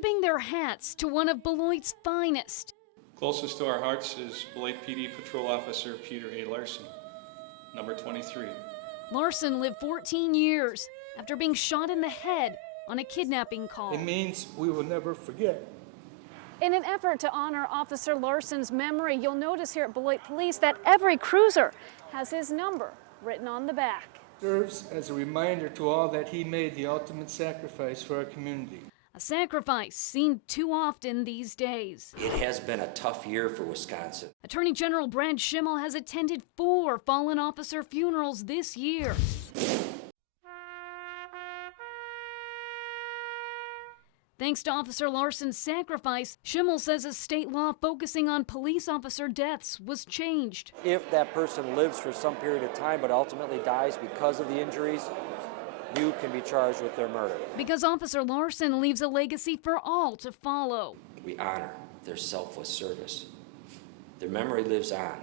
tipping their hats to one of Beloit's finest. Closest to our hearts is Beloit PD Patrol Officer Peter A. Larson, number 23. Larson lived 14 years after being shot in the head on a kidnapping call. It means we will never forget. In an effort to honor Officer Larson's memory, you'll notice here at Beloit Police that every cruiser has his number written on the back. Serves as a reminder to all that he made the ultimate sacrifice for our community. A sacrifice seen too often these days. It has been a tough year for Wisconsin. Attorney General Brad Schimmel has attended 4 fallen officer funerals this year. Thanks to Officer Larson's sacrifice, Schimmel says a state law focusing on police officer deaths was changed. If that person lives for some period of time but ultimately dies because of the injuries, you can be charged with their murder. Because Officer Larson leaves a legacy for all to follow. We honor their selfless service. Their memory lives on,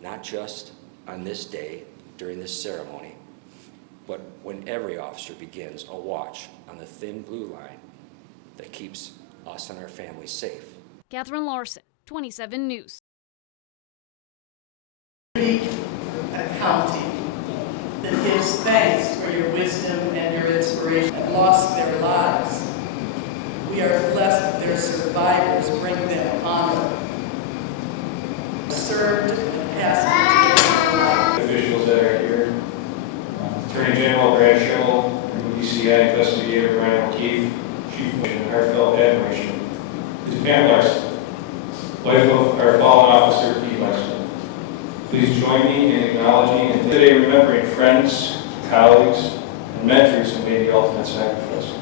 not just on this day during this ceremony, but when every officer begins a watch on the thin blue line that keeps us and our families safe. Catherine Larson, 27 News. Accounting that gives thanks for your wisdom and your inspiration have lost their lives. We are blessed that their survivors bring them honor. Served and passed. Officials that are here, Attorney General Brad Schimmel, DCI Investigator Brian O'Keefe, Chief and heartfelt admiration is Pam Larson, wife of our fallen officer Pete Larson. Please join me in acknowledging and today remembering friends, colleagues, and mentors who made the ultimate sacrifice.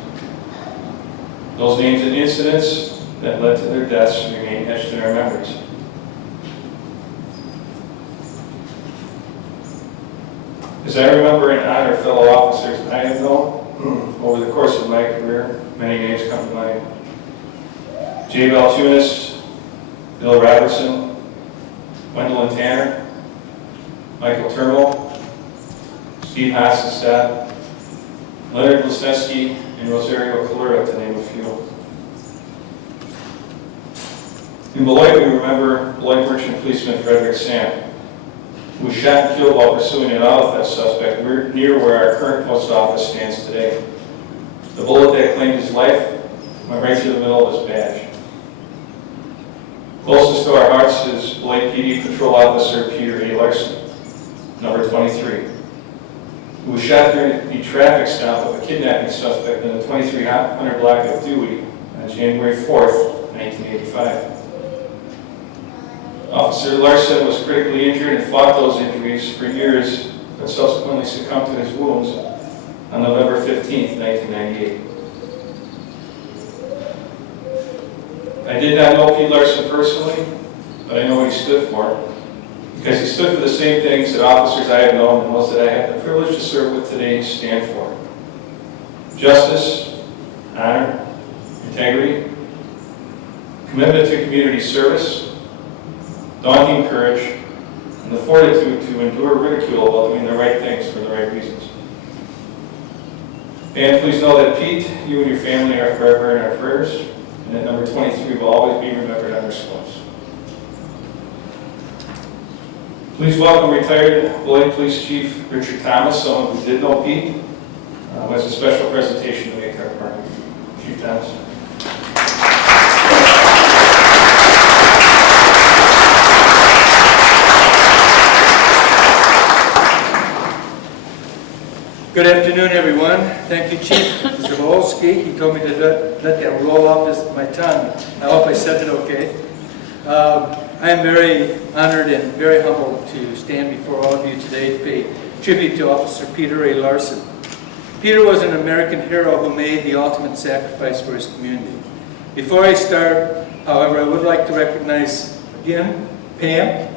Those names and incidents that led to their deaths remain etched in our memories. As I remember and honor fellow officers I have known over the course of my career, many names come to mind. Jay Balchunas, Bill Robertson, Wendell and Tanner, Michael Turmel, Steve Hassenstadt, Leonard Lesneski, and Rosario Calura, to name a few. In Beloit, we remember Beloit Merchant Policeman Frederick Sam, who was shot and killed while pursuing an auto theft suspect near where our current post office stands today. The bullet that claimed his life went right through the middle of his badge. Closest to our hearts is Beloit PD Patrol Officer Peter A. Larson, number 23, who was shot during a traffic stop of a kidnapping suspect in the 2300 block of Dewey on January 4th, 1985. Officer Larson was critically injured and fought those injuries for years, but subsequently succumbed to his wounds on November 15th, 1998. I did not know Pete Larson personally, but I know what he stood for, because he stood for the same things that officers I have known and those that I have the privilege to serve with today stand for. Justice, honor, integrity, commitment to community service, daunting courage, and the fortitude to endure ridicule while doing the right things for the right reasons. And please know that Pete, you and your family are forever in our prayers, and that number 23 will always be remembered on our squads. Please welcome retired Beloit Police Chief Richard Thomas, someone who did know Pete, who has a special presentation to make to our party. Chief Thomas. Good afternoon, everyone. Thank you, Chief Zawolski. He told me to let that roll off my tongue. I hope I said it okay. I am very honored and very humbled to stand before all of you today to pay tribute to Officer Peter A. Larson. Peter was an American hero who made the ultimate sacrifice for his community. Before I start, however, I would like to recognize again Pam,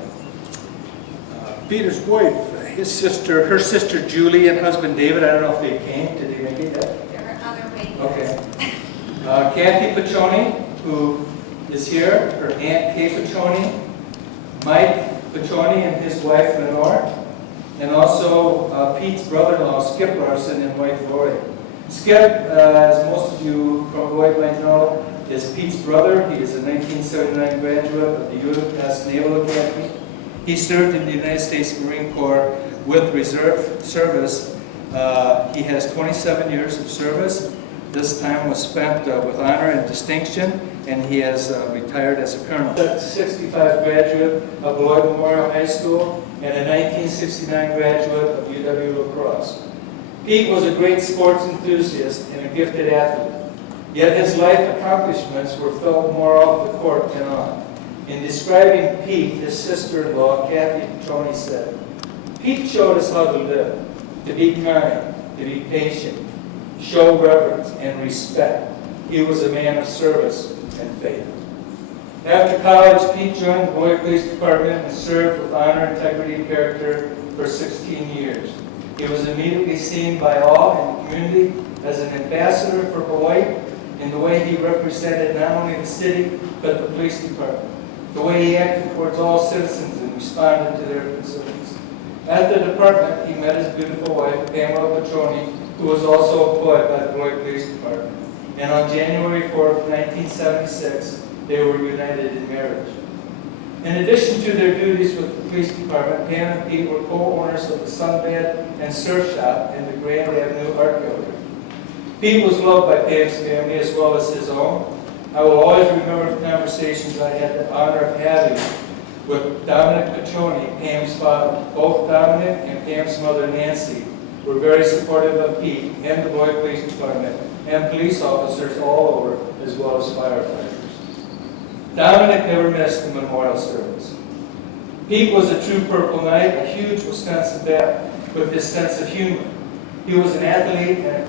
Peter's wife, her sister Julie, and husband David. I don't know if they came. Did they make it yet? They're on their way. Okay. Kathy Piccioni, who is here, her Aunt Kay Piccioni, Mike Piccioni and his wife Lenore, and also Pete's brother-in-law Skip Larson and wife Lori. Skip, as most of you from Beloit might know, is Pete's brother. He is a 1979 graduate of the U.S. Naval Academy. He served in the United States Marine Corps with reserve service. He has 27 years of service. This time was spent with honor and distinction, and he has retired as a colonel. 65 graduate of Beloit Memorial High School and a 1969 graduate of UW La Crosse. Pete was a great sports enthusiast and a gifted athlete, yet his life accomplishments were felt more off the court than on. In describing Pete, his sister-in-law, Kathy Petroni, said, "Pete showed us how to live, to be kind, to be patient, show reverence and respect. He was a man of service and faith." After college, Pete joined the Beloit Police Department and served with honor, integrity, and character for 16 years. He was immediately seen by all in the community as an ambassador for Beloit in the way he represented not only the city, but the police department, the way he acted towards all citizens and responded to their concerns. At the department, he met his beautiful wife, Pamela Petroni, who was also employed by the Beloit Police Department. And on January 4th, 1976, they were united in marriage. In addition to their duties with the police department, Pam and Pete were co-owners of the Sunbed and Surf Shop in the Grand Avenue Art Gallery. Pete was loved by Pam's family as well as his own. I will always remember the conversations I had the honor of having with Dominic Petroni, Pam's father. Both Dominic and Pam's mother, Nancy, were very supportive of Pete and the Beloit Police Department and police officers all over, as well as firefighters. Dominic never missed a memorial service. Pete was a true Purple Knight, a huge Wisconsin bat with his sense of humor. He was an athlete and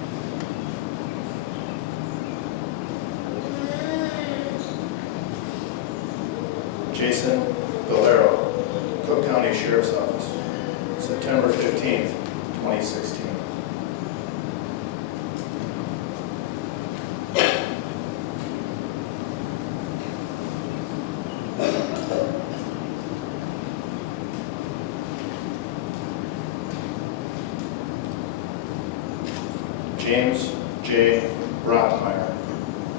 Jason Valero, Cook County Sheriff's Office, September 15th, 2016. James J. Brotmeyer,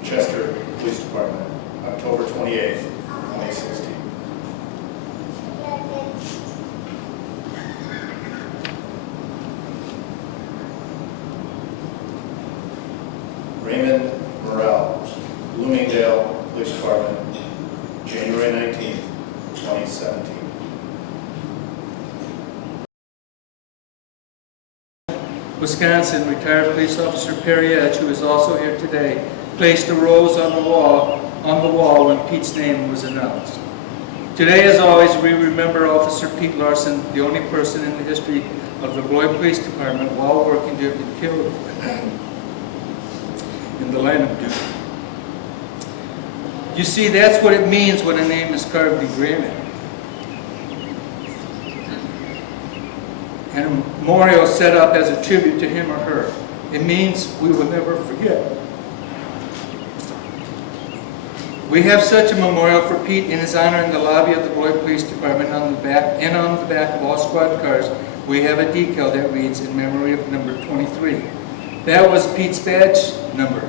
Chester Police Department, October 28th, 2016. Raymond Morrell, Bloomingdale Police Department, January 19th, 2017. Wisconsin, retired police officer Perry Edge, who is also here today, placed a rose on the wall when Pete's name was announced. Today, as always, we remember Officer Pete Larson, the only person in the history of the Beloit Police Department while working to have been killed in the line of duty. You see, that's what it means when a name is carved in granite. And a memorial set up as a tribute to him or her. It means we will never forget. We have such a memorial for Pete in his honor in the lobby of the Beloit Police Department. On the back of all squad cars, we have a decal that reads in memory of number 23. That was Pete's badge number.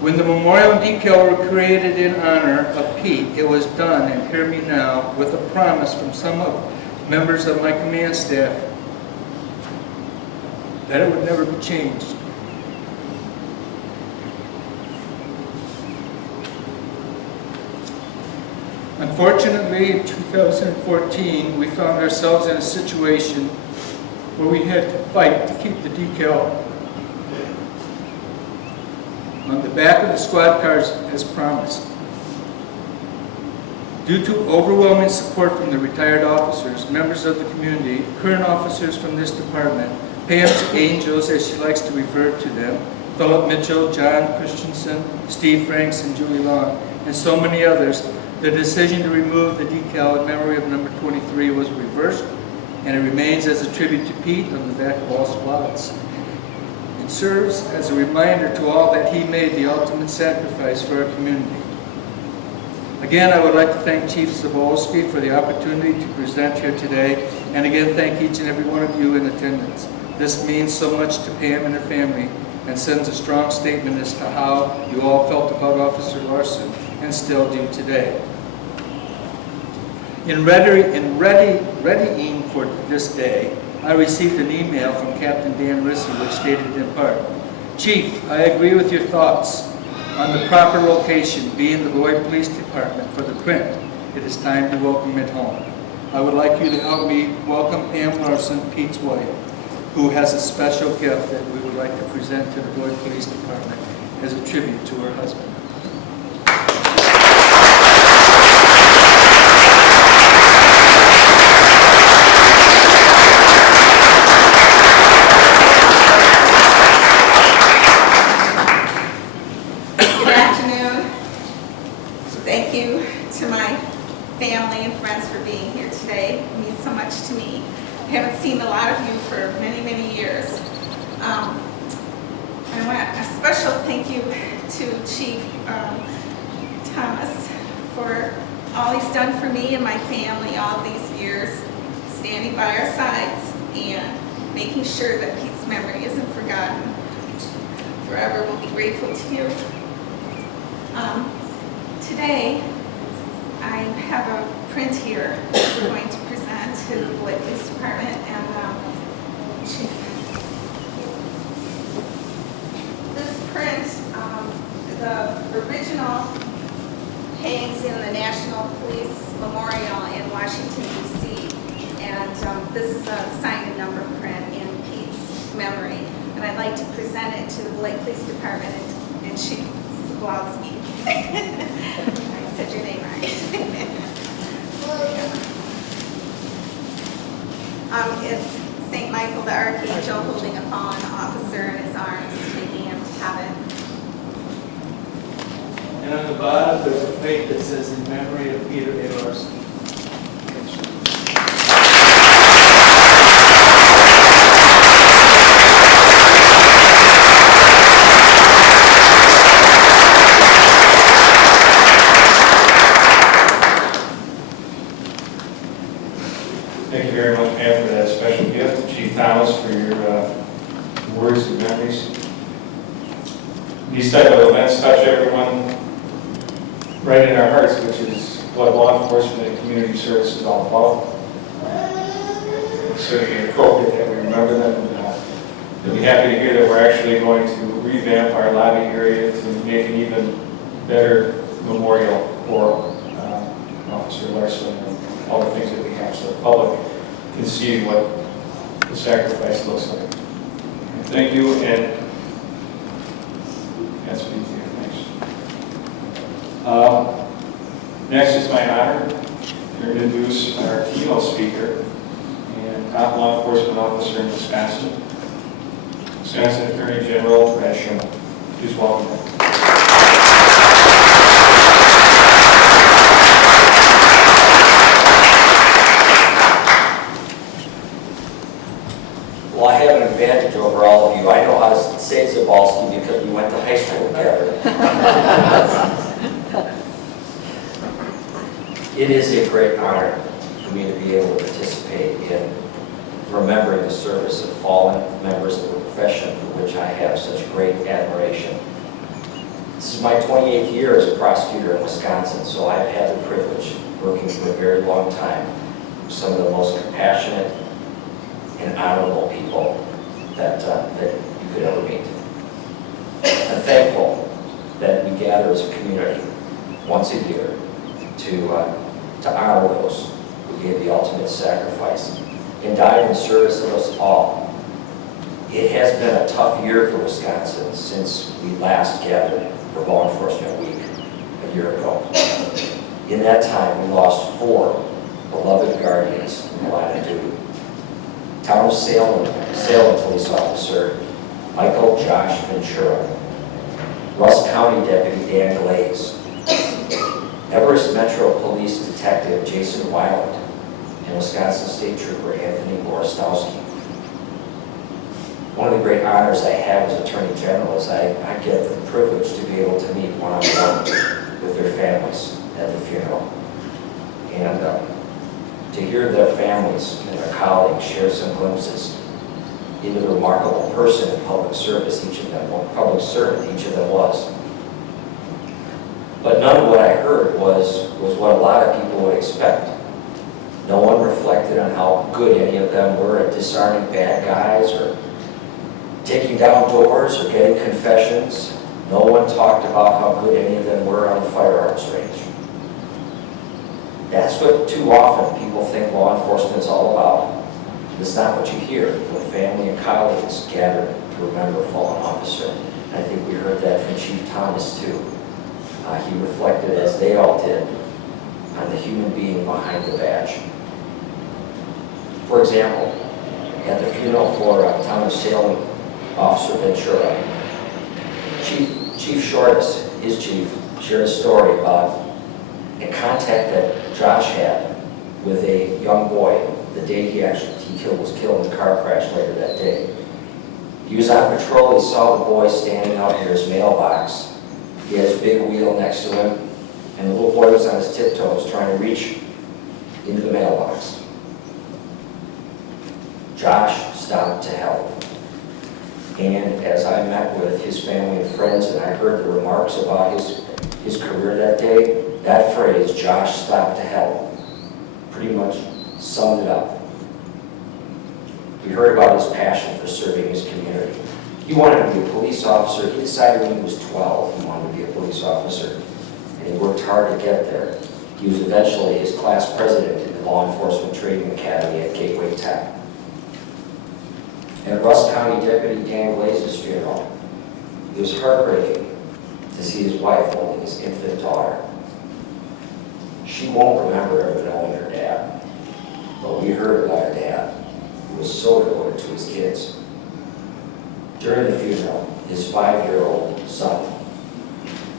When the memorial and decal were created in honor of Pete, it was done, and hear me now, with a promise from some of members of my command staff that it would never be changed. Unfortunately, in 2014, we found ourselves in a situation where we had to fight to keep the decal on the back of the squad cars as promised. Due to overwhelming support from the retired officers, members of the community, current officers from this department, Pam's Angels, as she likes to refer to them, Philip Mitchell, John Christensen, Steve Franks, and Julie Long, and so many others, the decision to remove the decal in memory of number 23 was reversed, and it remains as a tribute to Pete on the back of all squads. It serves as a reminder to all that he made the ultimate sacrifice for our community. Again, I would like to thank Chief Zabolski for the opportunity to present here today, and again, thank each and every one of you in attendance. This means so much to Pam and her family and sends a strong statement as to how you all felt about Officer Larson and still do today. In readying for this day, I received an email from Captain Dan Rissy which stated in part, "Chief, I agree with your thoughts on the proper location being the Beloit Police Department for the print. It is time to welcome it home. I would like you to help me welcome Pam Larson, Pete's wife, who has a special gift that we would like to present to the Beloit Police Department as a tribute to her husband." Good afternoon. Thank you to my family and friends for being here today. It means so much to me. I haven't seen a lot of you for many, many years. I want a special thank you to Chief Thomas for all he's done for me and my family all these years, standing by our sides and making sure that Pete's memory isn't forgotten. Forever we'll be grateful to you. Today, I have a print here we're going to present to the Beloit Police Department and Chief. This print, the original hangs in the National Police Memorial in Washington, D.C. And this is a signed and numbered print in Pete's memory. And I'd like to present it to the Beloit Police Department and Chief Zablowski. I said your name right. It's St. Michael the Archangel holding a fallen officer in his arms, taking him to heaven. And on the bottom, there's a plate that says, "In memory of Peter A. Larson." Thank you very much, Pam, for that special gift. Chief Thomas, for your words and memories. These type of events touch everyone right in our hearts, which is what law enforcement and community service is all about. It's certainly appropriate that we remember them. And we'll be happy to hear that we're actually going to revamp our lobby area to make an even better memorial for Officer Larson and all the things that we have, so the public can see what the sacrifice looks like. And thank you, and that's me to you. Thanks. Next, it's my honor to introduce our keynote speaker and top law enforcement officer in Wisconsin, Wisconsin Attorney General Brad Schimmel. Please welcome him. Well, I have an advantage over all of you. I know how to say Zabalski because we went to high school together. It is a great honor for me to be able to participate in remembering the service of fallen members of the profession for which I have such great admiration. This is my 28th year as a prosecutor in Wisconsin, so I've had the privilege working for a very long time with some of the most compassionate and honorable people that you could ever meet. I'm thankful that we gather as a community once a year to honor those who gave the ultimate sacrifice and died in service of us all. It has been a tough year for Wisconsin since we last gathered for Law Enforcement Week a year ago. In that time, we lost 4 beloved guardians in the line of duty. Town of Salem police officer Michael Josh Ventura, Russ County Deputy Dan Glaze, Everest Metro Police Detective Jason Weiland, and Wisconsin State Trooper Anthony Borostowski. One of the great honors I have as Attorney General is I get the privilege to be able to meet one-on-one with their families at the funeral. And to hear their families and their colleagues share some glimpses into the remarkable person and public service each of them, or public servant each of them was. But none of what I heard was what a lot of people would expect. No one reflected on how good any of them were at disarming bad guys or taking down doors or getting confessions. No one talked about how good any of them were on the firearms range. That's what too often people think law enforcement is all about. It's not what you hear when family and colleagues gather to remember a fallen officer. And I think we heard that from Chief Thomas too. He reflected, as they all did, on the human being behind the badge. For example, at the funeral for Thomas Salem Officer Ventura, Chief Shortis, his chief, shared a story about a contact that Josh had with a young boy the day he was killed in a car crash later that day. He was on patrol, he saw the boy standing out near his mailbox. He had his big wheel next to him, and the little boy was on his tiptoes trying to reach into the mailbox. Josh stopped to help. And as I met with his family and friends and I heard the remarks about his career that day, that phrase, Josh stopped to help, pretty much summed it up. We heard about his passion for serving his community. He wanted to be a police officer. He decided when he was 12 he wanted to be a police officer, and he worked hard to get there. He was eventually his class president in the Law Enforcement Training Academy at Gateway Tech. At Rusk County Deputy Dan Glaze's funeral, it was heartbreaking to see his wife holding his infant daughter. She won't remember ever knowing her dad, but we heard about her dad, who was so devoted to his kids. During the funeral, his 5-year-old son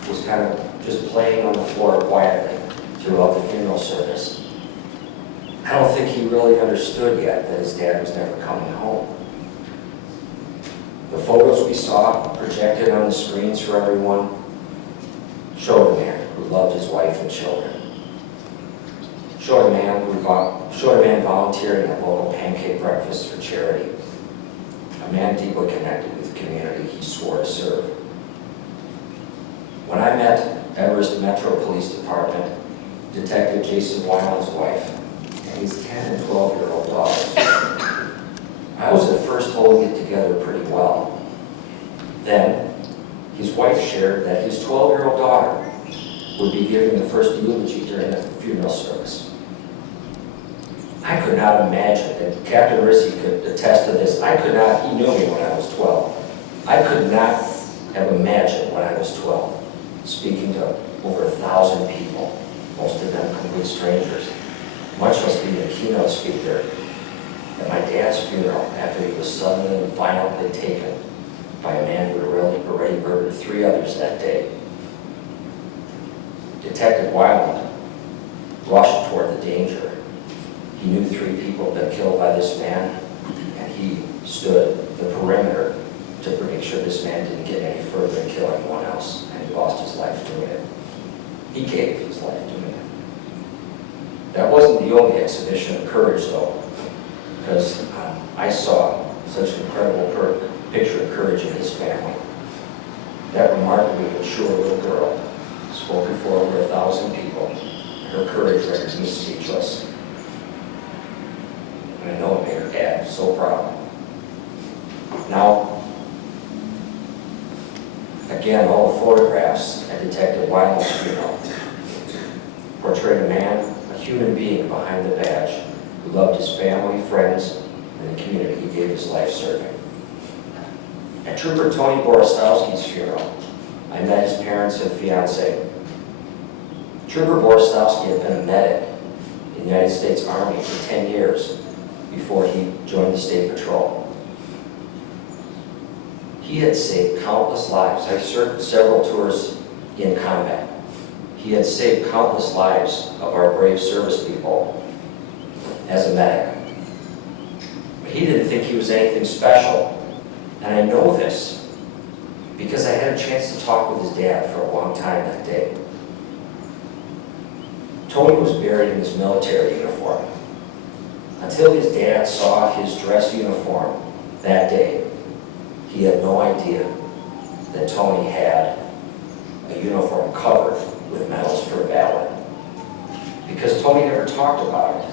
was kind of just playing on the floor quietly throughout the funeral service. I don't think he really understood yet that his dad was never coming home. The photos we saw projected on the screens for everyone showed a man who loved his wife and children. Showed a man volunteering at local pancake breakfast for charity. A man deeply connected with the community he swore to serve. When I met Everest Metro Police Department Detective Jason Weiland's wife and his 10 and 12-year-old daughters, I was at first holding it together pretty well. Then, his wife shared that his 12-year-old daughter would be giving the first eulogy during the funeral service. I could not imagine, and Captain Rissy could attest to this, he knew me when I was 12. I could not have imagined when I was 12 speaking to over 1,000 people, most of them complete strangers, much less being a keynote speaker at my dad's funeral after he was suddenly and violently taken by a man who had already murdered 3 others that day. Detective Weiland rushed toward the danger. He knew 3 people had been killed by this man, and he stood the perimeter to make sure this man didn't get any further and kill anyone else, and he lost his life doing it. He gave his life doing it. That wasn't the only exhibition of courage, though, because I saw such an incredible picture of courage in his family. That remarkably mature little girl spoke before over 1,000 people. Her courage rendered me speechless. And I know it made her dad so proud. Now, again, all the photographs at Detective Weiland's funeral portrayed a man, a human being behind the badge, who loved his family, friends, and the community he gave his life serving. At Trooper Tony Borostowski's funeral, I met his parents and fiancée. Trooper Borostowski had been a medic in the United States Army for 10 years before he joined the State Patrol. He had saved countless lives. I served several tours in combat. He had saved countless lives of our brave service people as a medic. But he didn't think he was anything special. And I know this because I had a chance to talk with his dad for a long time that day. Tony was buried in his military uniform until his dad saw his dress uniform That day, he had no idea that Tony had a uniform covered with medals for valor. Because Tony never talked about it.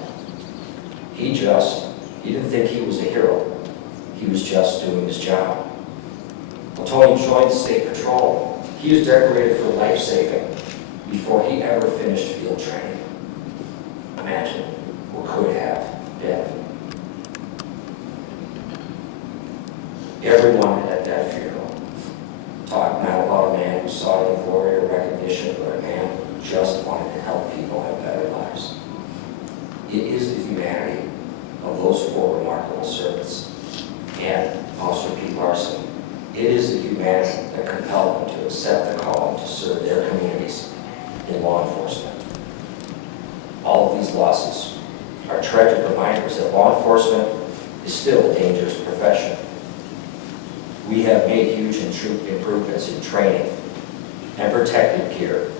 He didn't think he was a hero. He was just doing his job. When Tony joined the State Patrol, he was decorated for life-saving before he ever finished field training. Imagine what could have been. Everyone at that funeral talked not about a man who sought the glory or recognition, but a man who just wanted to help people have better lives. It is the humanity of those four remarkable servants and Officer Pete Larson. It is the humanity that compelled them to accept the call to serve their communities in law enforcement. All of these losses are tragic reminders that law enforcement is still a dangerous profession. We have made huge improvements in training and protective gear,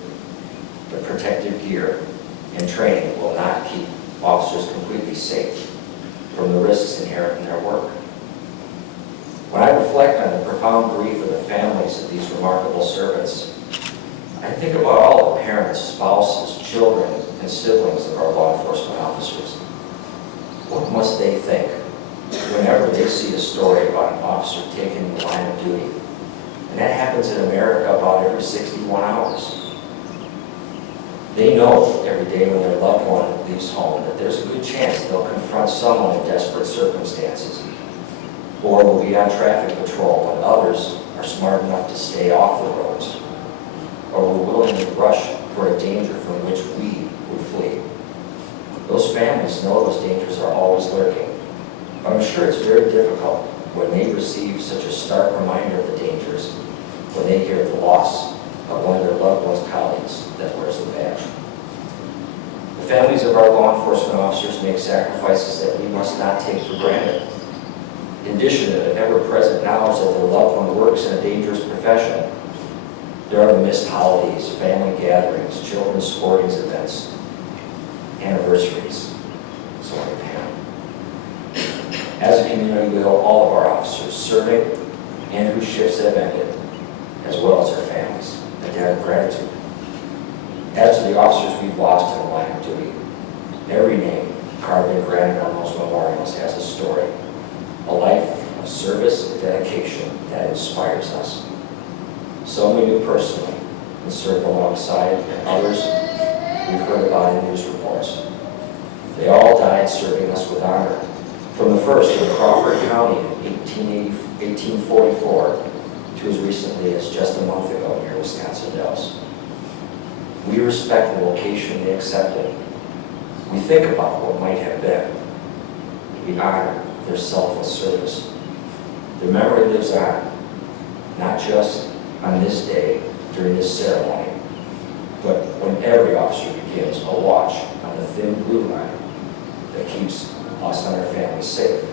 but protective gear and training will not keep officers completely safe from the risks inherent in their work. When I reflect on the profound grief of the families of these remarkable servants, I think about all the parents, spouses, children, and siblings of our law enforcement officers. What must they think whenever they see a story about an officer taking the line of duty? And that happens in America about every 61 hours. They know every day when their loved one leaves home that there's a good chance they'll confront someone in desperate circumstances, or will be on traffic patrol when others are smart enough to stay off the roads, or will willingly rush for a danger from which we would flee. Those families know those dangers are always lurking, but I'm sure it's very difficult when they receive such a stark reminder of the dangers when they hear the loss of one of their loved one's colleagues that wears the badge. The families of our law enforcement officers make sacrifices that we must not take for granted. In addition to the ever-present knowledge that their loved one works in a dangerous profession, there are the missed holidays, family gatherings, children's sporting events, anniversaries, so on and Pam. As a community, we owe all of our officers serving and whose shifts have ended, as well as their families, a debt of gratitude. As to the officers we've lost in the line of duty, every name carved and granted on those memorials has a story, a life of service and dedication that inspires us. Some we knew personally and served alongside, and others we've heard about in news reports. They all died serving us with honor, from the first in Crawford County in 1844 to as recently as just a month ago near Wisconsin Dells. We respect the location they accepted. We think about what might have been. We honor their selfless service. Their memory lives on, not just on this day during this ceremony, but when every officer begins a watch on the thin blue line that keeps us and our families safe.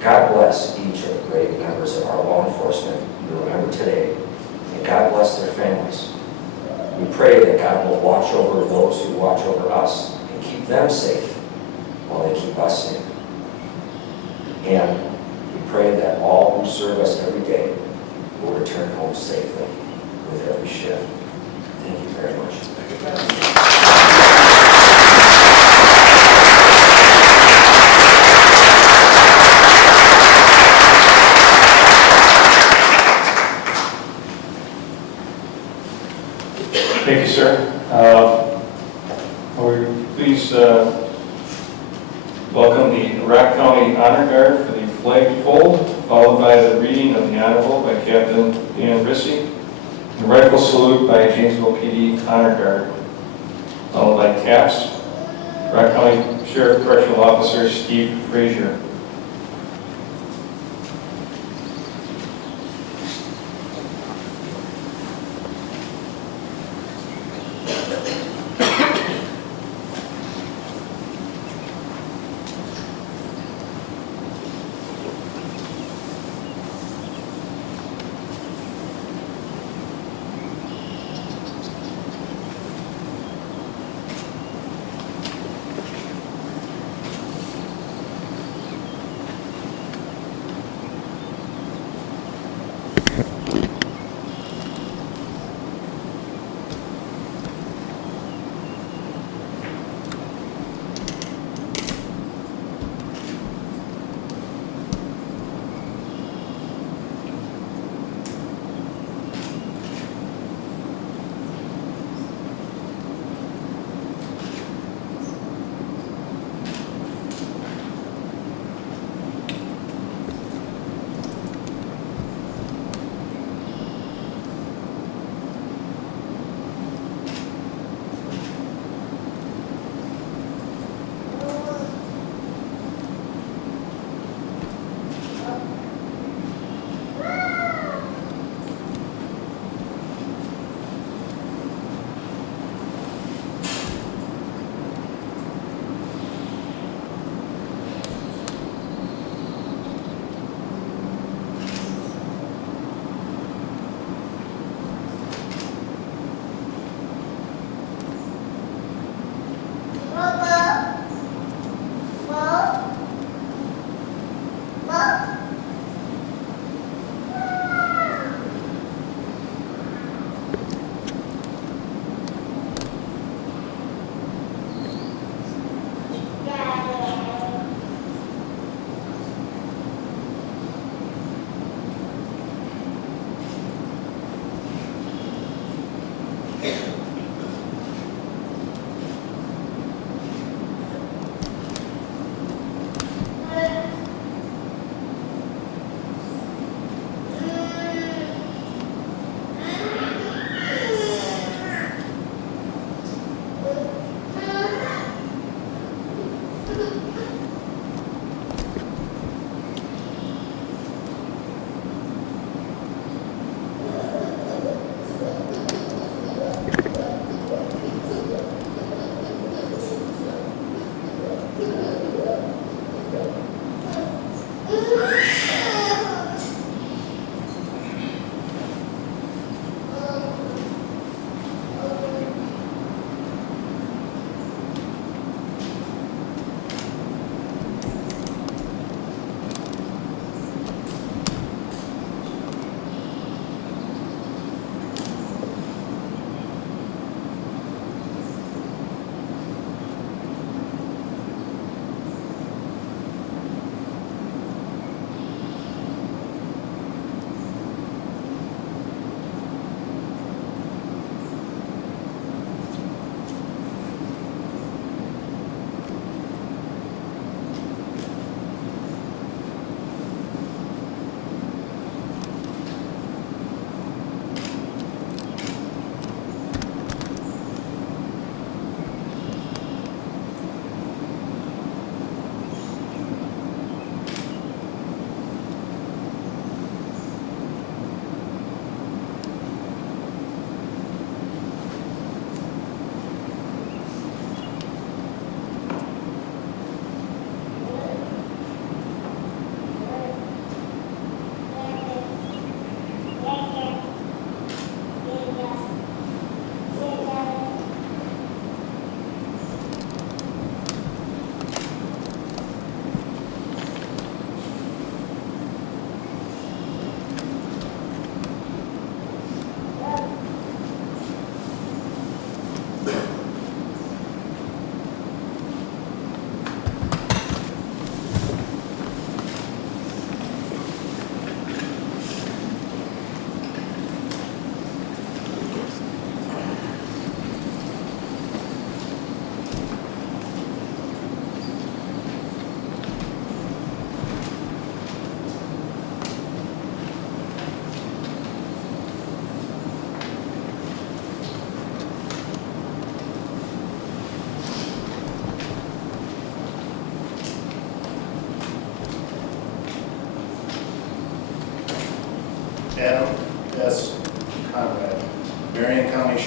God bless each of the great members of our law enforcement we remember today, and God bless their families. We pray that God will watch over those who watch over us and keep them safe while they keep us safe. And we pray that all who serve us every day will return home safely with every shift. Thank you very much. Thank you, sir. Will you please welcome the Rock County Honor Guard for the flag fold, followed by the reading of the Honorable by Captain Dan Rissy, and rifle salute by Janesville PD Honor Guard, followed by caps, Rock County Sheriff Correctional Officer Steve Frazier.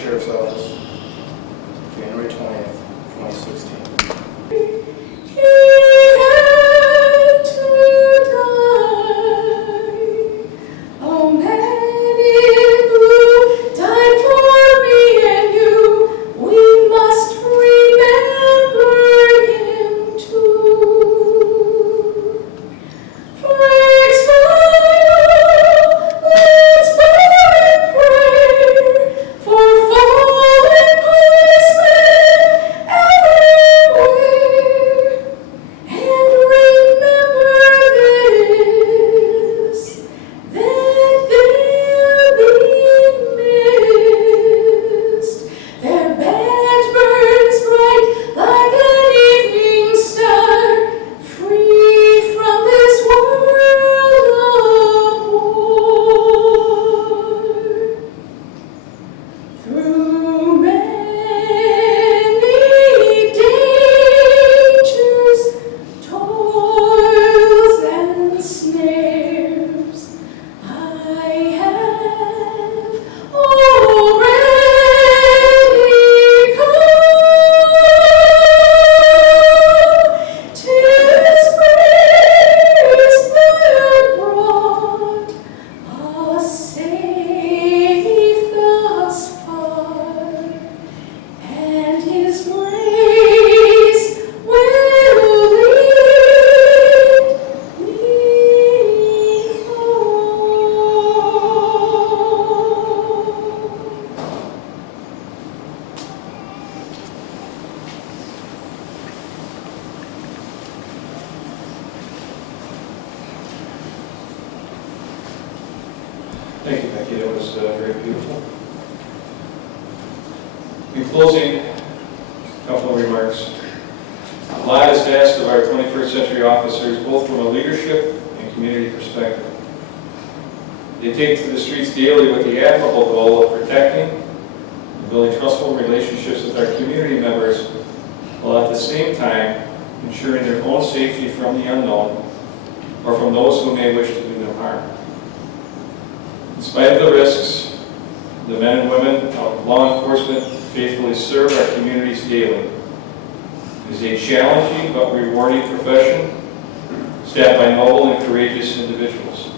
Sheriff's Office, January 20th, 2016. Thank you, Becky. That was very beautiful. In closing, a couple of remarks. A lot is asked of our 21st century officers, both from a leadership and community perspective. They take to the streets daily with the admirable goal of protecting and building trustful relationships with our community members, while at the same time ensuring their own safety from the unknown or from those who may wish to do them harm. In spite of the risks, the men and women of law enforcement faithfully serve our communities daily. It is a challenging but rewarding profession, staffed by noble and courageous individuals.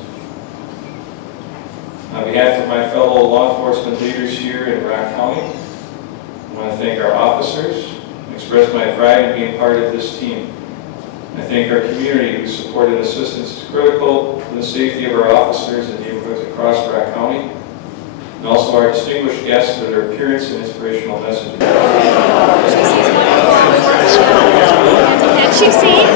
On behalf of my fellow law enforcement leaders here in Rock County, I want to thank our officers and express my pride in being part of this team. I thank our community whose support and assistance is critical to the safety of our officers and neighborhoods across Rock County, and also our distinguished guests for their appearance and inspirational messages. And she sees.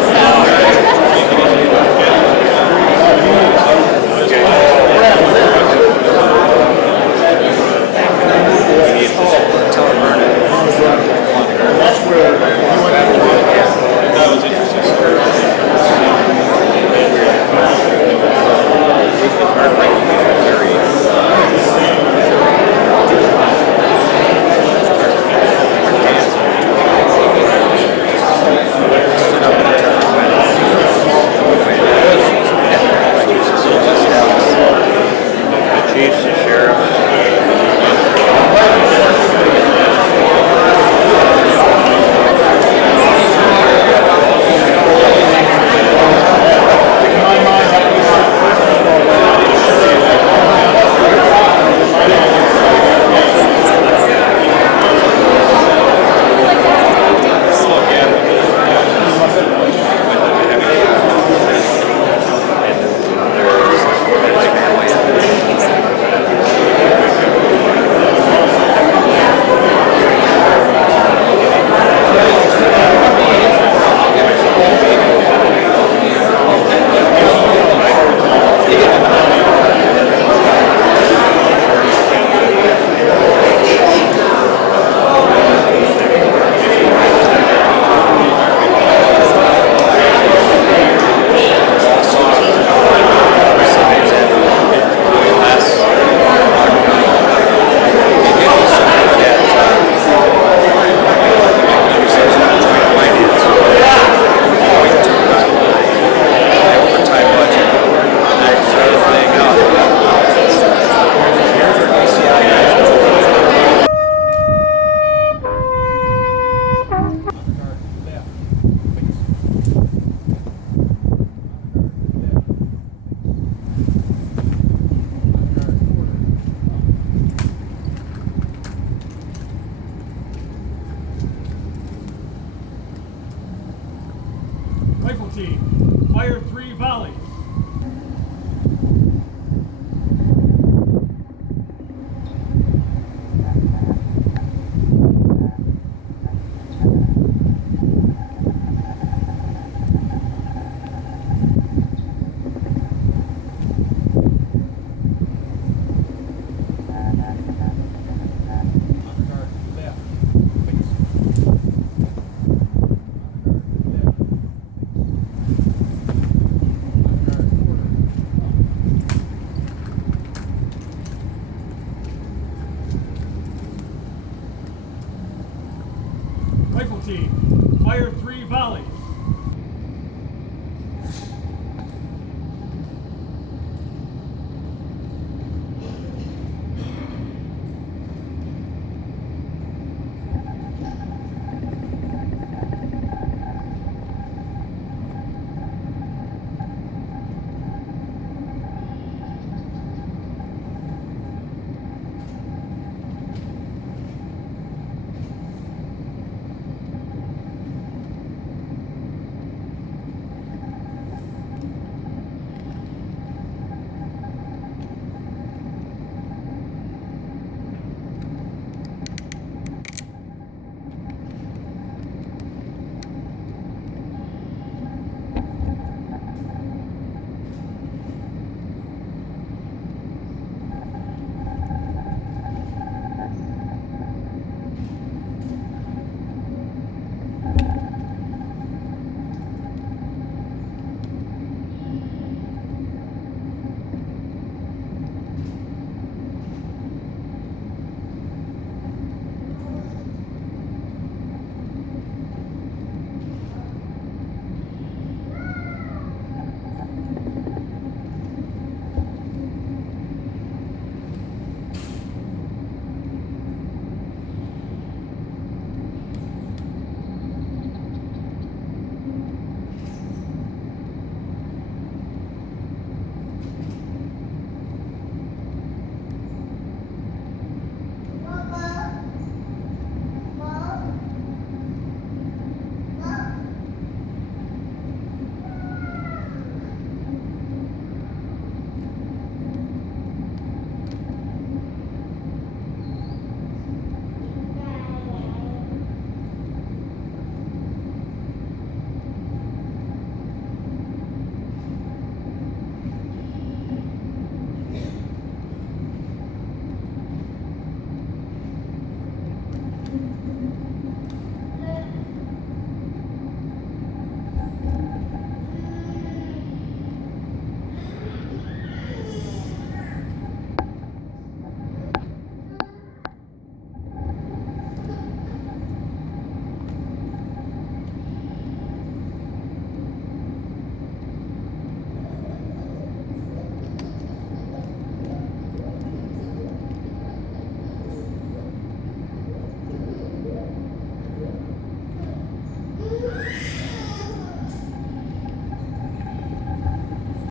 Rifle team, fire 3 volleys.